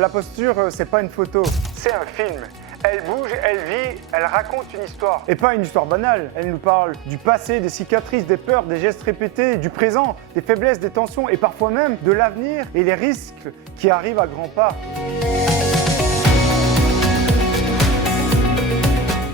La posture, c'est pas une photo, c'est un film. Elle bouge, elle vit, elle raconte une histoire. Et pas une histoire banale. Elle nous parle du passé, des cicatrices, des peurs, des gestes répétés, du présent, des faiblesses, des tensions et parfois même de l'avenir et les risques qui arrivent à grands pas.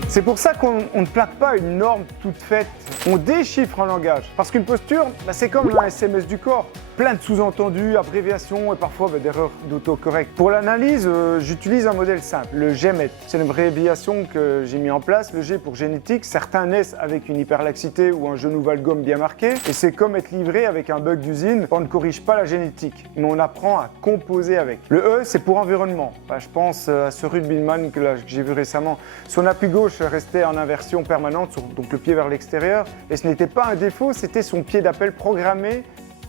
C'est pour ça qu'on ne plaque pas une norme toute faite. On déchiffre un langage. Parce qu'une posture, c'est comme un SMS du corps. Plein de sous-entendus, abréviations et parfois d'erreurs d'autocorrect. Pour l'analyse, j'utilise un modèle simple, le GMET. C'est une abréviation que j'ai mis en place. Le G pour génétique. Certains naissent avec une hyperlaxité ou un genou valgum bien marqué. Et c'est comme être livré avec un bug d'usine. On ne corrige pas la génétique, mais on apprend à composer avec. Le E, c'est pour environnement. Je pense à ce rugbyman que j'ai vu récemment. Son appui gauche restait en inversion permanente, donc le pied vers l'extérieur. Et ce n'était pas un défaut, c'était son pied d'appel programmé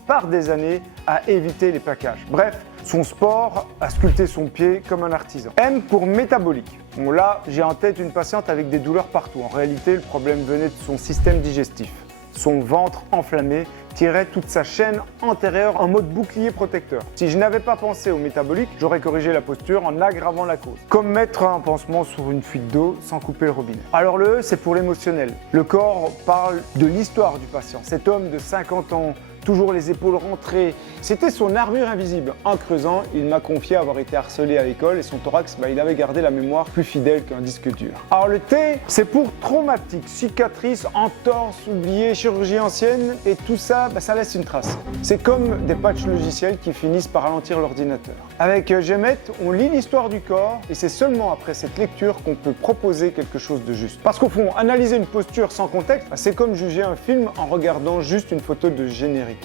par des années à éviter les plaquages. Bref, son sport a sculpté son pied comme un artisan. M pour métabolique. Bon, là, j'ai en tête une patiente avec des douleurs partout. En réalité, le problème venait de son système digestif. Son ventre enflammé tirait toute sa chaîne antérieure en mode bouclier protecteur. Si je n'avais pas pensé au métabolique, j'aurais corrigé la posture en aggravant la cause. Comme mettre un pansement sur une fuite d'eau sans couper le robinet. Alors le E, c'est pour l'émotionnel. Le corps parle de l'histoire du patient. Cet homme de 50 ans, toujours les épaules rentrées. C'était son armure invisible. En creusant, il m'a confié avoir été harcelé à l'école et son thorax, il avait gardé la mémoire plus fidèle qu'un disque dur. Alors le T, c'est pour traumatique, cicatrice, entorse, oublié, chirurgie ancienne et tout ça, ça laisse une trace. C'est comme des patchs logiciels qui finissent par ralentir l'ordinateur. Avec GMET, on lit l'histoire du corps et c'est seulement après cette lecture qu'on peut proposer quelque chose de juste. Parce qu'au fond, analyser une posture sans contexte, c'est comme juger un film en regardant juste une photo de générique.